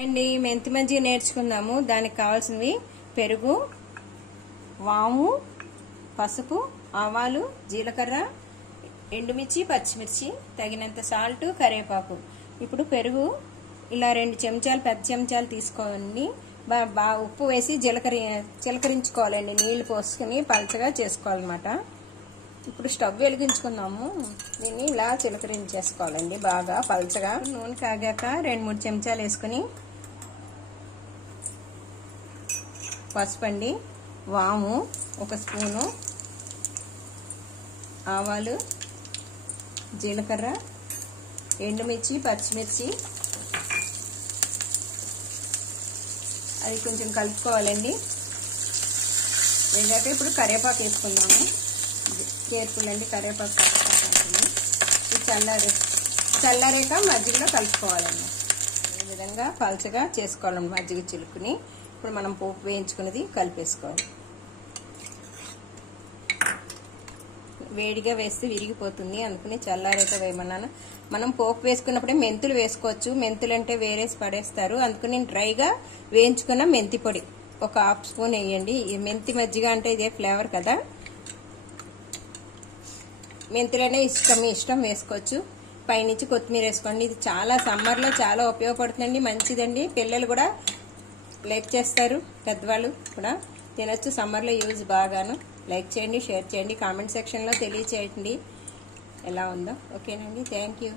అండి మెంతి మజ్జిగ నేర్చుకుందాము. దానికి కావాల్సినవి పెరుగు, వాము, పసుపు, ఆవాలు, జీలకర్ర, ఎండుమిర్చి, పచ్చిమిర్చి, తగినంత సాల్ట్, కరివేపాకు. ఇప్పుడు పెరుగు ఇలా 2 చెంచాలు పెద్ద చెంచాలు తీసుకోండి. బాగా ఉప్పు వేసి చిలకరించుకోవాలండి. నీళ్లు పోసుకుని పలచగా చేసుకోవాలన్నమాట. ఇప్పుడు స్టవ్ వెలిగించుకుందాము. దీన్ని ఇలా చిలకరించేసుకోవాలండి బాగా పలచగా. నూనె కాగాక 2-3 చెంచాలు వేసుకుని పసుపు అండి, వాము 1 స్పూను, ఆవాలు, జీలకర్ర, ఎండుమిర్చి, పచ్చిమిర్చి అది కొంచెం కలుపుకోవాలండి. వేగాక ఇప్పుడు కరివేపాకు వేసుకుందాము. కేర్ఫుల్ అండి, కరివేపాకు చల్లారేక మజ్జిగలో కలుపుకోవాలండి. ఈ విధంగా పలచగా చేసుకోవాలండి మజ్జిగ చిలుకుని. ఇప్పుడు మనం పోపు వేయించుకున్నది కలిపేసుకోవాలి. వేడిగా వేస్తే విరిగిపోతుంది, అందుకని చల్లారేక వేయమన్నాను. మనం పోపు వేసుకున్నప్పుడే మెంతులు వేసుకోవచ్చు. మెంతులు అంటే వేరేసి పడేస్తారు, అందుకని నేను డ్రైగా వేయించుకున్న మెంతి పొడి 1/2 స్పూన్ వేయండి. ఈ మెంతి మజ్జిగ అంటే ఇదే ఫ్లేవర్ కదా. మెంతులనే ఇష్టం వేసుకోవచ్చు. పైనుంచి కొత్తిమీర వేసుకోండి. ఇది చాలా సమ్మర్లో చాలా ఉపయోగపడుతుందండి, మంచిదండి. పిల్లలు కూడా లైక్ చేస్తారు, పెద్దవాళ్ళు కూడా తినొచ్చు. సమ్మర్లో యూజ్ బాగాను. లైక్ చేయండి, షేర్ చేయండి, కామెంట్ సెక్షన్లో తెలియచేయండి ఎలా ఉందో. ఓకేనండి, థ్యాంక్ యూ.